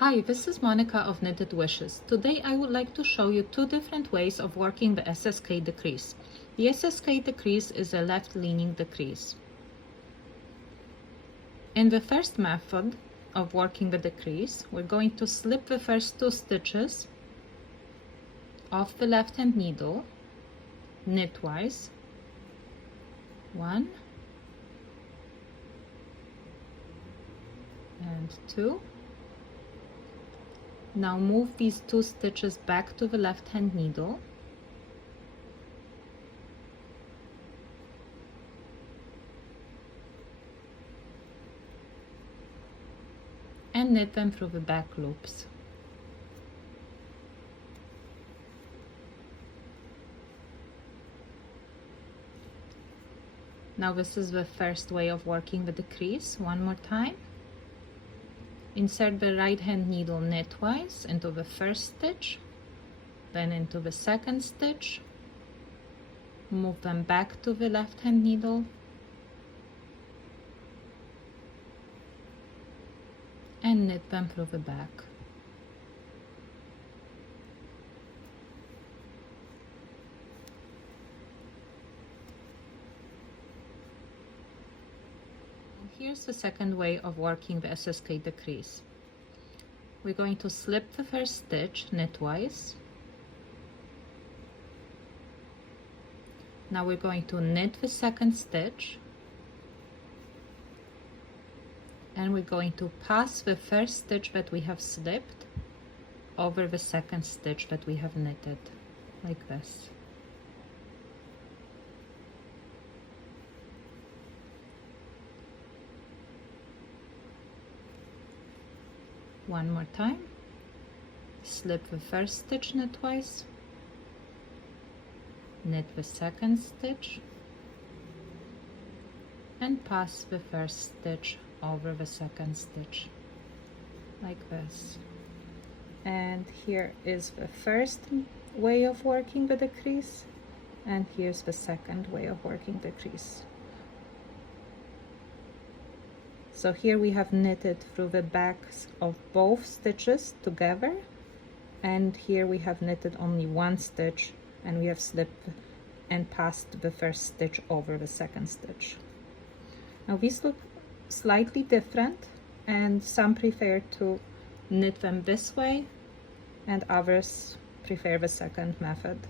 Hi, this is Monica of Knitted Wishes. Today I would like to show you two different ways of working the SSK decrease. The SSK decrease is a left-leaning decrease. In the first method of working the decrease, we're going to slip the first two stitches off the left-hand needle, knitwise, 1 and 2. Now move these two stitches back to the left hand needle and knit them through the back loops. Now this is the first way of working the decrease. One more time. Insert the right hand needle knitwise into the first stitch, then into the second stitch, move them back to the left hand needle, and knit them through the back. Here's the second way of working the SSK decrease. We're going to slip the first stitch knitwise. Now we're going to knit the second stitch, and we're going to pass the first stitch that we have slipped over the second stitch that we have knitted, like this. One more time. Slip the first stitch knitwise, knit the second stitch, and pass the first stitch over the second stitch, like this. And here is the first way of working the decrease, and here's the second way of working the decrease. So here we have knitted through the backs of both stitches together, and here we have knitted only one stitch, and we have slipped and passed the first stitch over the second stitch. Now these look slightly different, and some prefer to knit them this way and others prefer the second method.